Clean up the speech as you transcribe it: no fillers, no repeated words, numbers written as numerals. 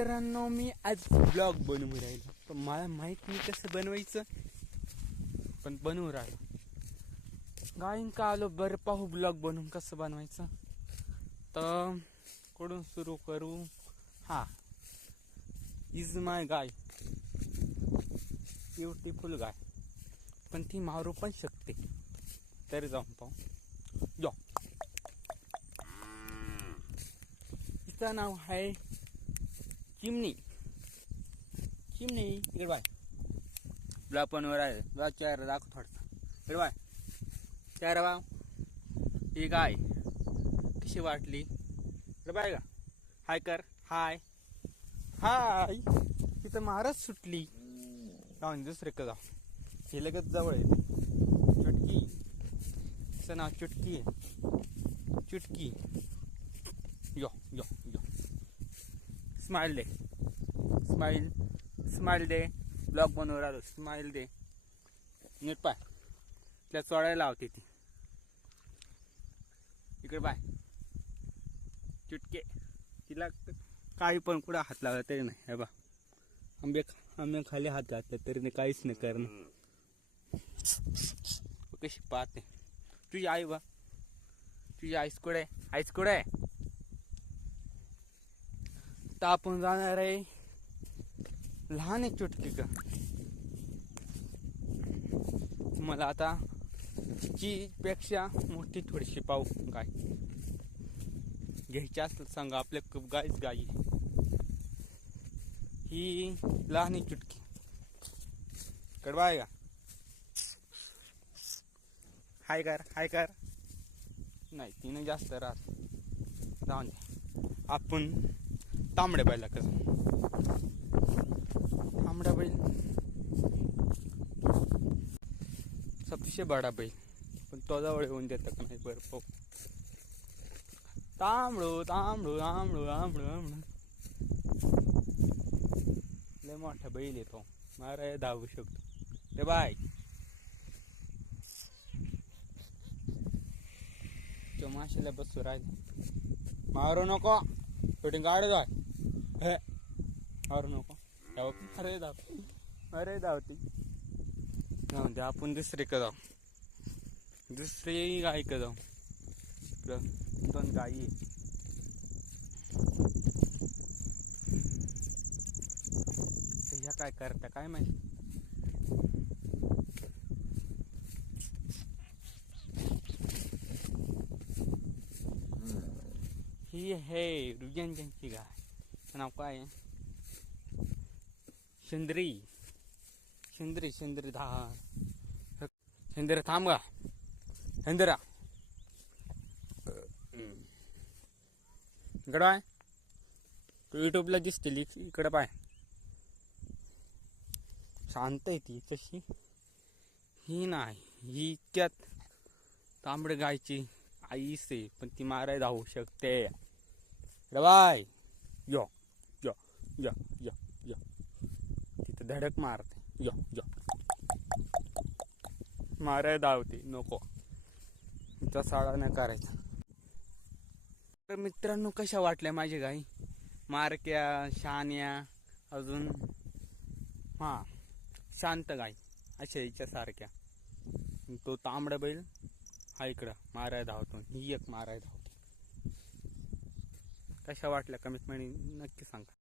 मित्रांनो, मी आज ब्लॉग बनवून राहिलो, पण मला माहीत नाही कसं बनवायचं, पण बनवून राहिलो. गाईन का आलो बरं पाहू ब्लॉग बनवून कसं बनवायचं. तर कुठून सुरू करू. हा, इज माय गाय, ब्युटिफुल गाय, पण ती मारू पण शकते. तरी जाऊन पाहू. जो तिचं नाव आहे चिमणी. चिमणी इकडे बाय. ब्लॉग बनवर आहे. ब्लॉग चेहरा दाखव थोडसा. इकडे बाय चेहरा बा. ही गाय कशी वाटली इकडे बाय का. हाय कर. हाय हाय. तिथं मारच सुटली. जाऊन दुसरे का जाऊ. हे लगेच जवळ आहे. चुटकी. तिचं नाव चुटकी आहे. चुटकी. यो यो यो. स्माइल दे. स्माइल स्माइल दे. ब्लॉग बनवून राहिलो. स्माइल दे. नीट पाय. तिला चोळायला लावते ती. इकडे पाय. चुटके. तिला काही पण कुठं हात लावला तरी नाही. हे बा, आंबे खाली हात घातले तरी नाही, काहीच नाही करणं. कशी पाहते तुझी आई बा. तुझी आईस कुठे. आईस कुठे. तर आपण जाणार आहे. लहान एक चुटकी का. मला आता तिची पेक्षा मोठी थोडीशी पाहू गाय घ्यायची असलं सांगा. आपल्या गायच गाई. ही लहान एक चुटकी कडवा आहे का. हाय कर. हाय कर. नाही तिने जास्त राहत. जाऊन द्या. आपण तांबड्या बैला कसं. तांबडा बैल सबसे बडा बैल, पण तो जवळ येऊन देतं का नाही बरं पाहू. तांबडू तांबडू तांबडू तांबडू तांबडू. लय मोठा बैल येतो. मारा धावू शकतो रे बाय. तो माशाला बसू राहिला. मारू नको. शूटिंग काढ जाय. हे मारू नको. अरे धाव. अरे धावती. जाऊन दे. आपण दुसरी का जाऊ. दुसरी गाय का जाऊ. दोन गायी. ह्या काय करता काय माहिती. ही आहे रुजनची गाय. नाव काय आहे. शेंद्री. शेंद्री शेंद्री धार. शेंद्री थांब का. शेंद्रा इकडं पाय. तू युट्यूबला दिसतील. इकडं पाय. शांत आहे ती कशी. ही नाही. ही इतक्यात तांबड गायची आईस आहे, पण ती मारायला धावू शकते. बाय. यो यो यो यो यो. तिथं धडक मारते. यो यो. मारायला धावते. नको. तिचा साडा नाही करायचा. तर मित्रांनो, कशा वाटल्या माझी गाई. मारक्या, शान्या, अजून हा शांत गाय अशा हिच्यासारख्या. तो तांबडा बैल हा इकडं मारायला धावतो. ही एक मारायला धावतो. कशा वाटल्या कमेंट मध्ये नक्की सांगा.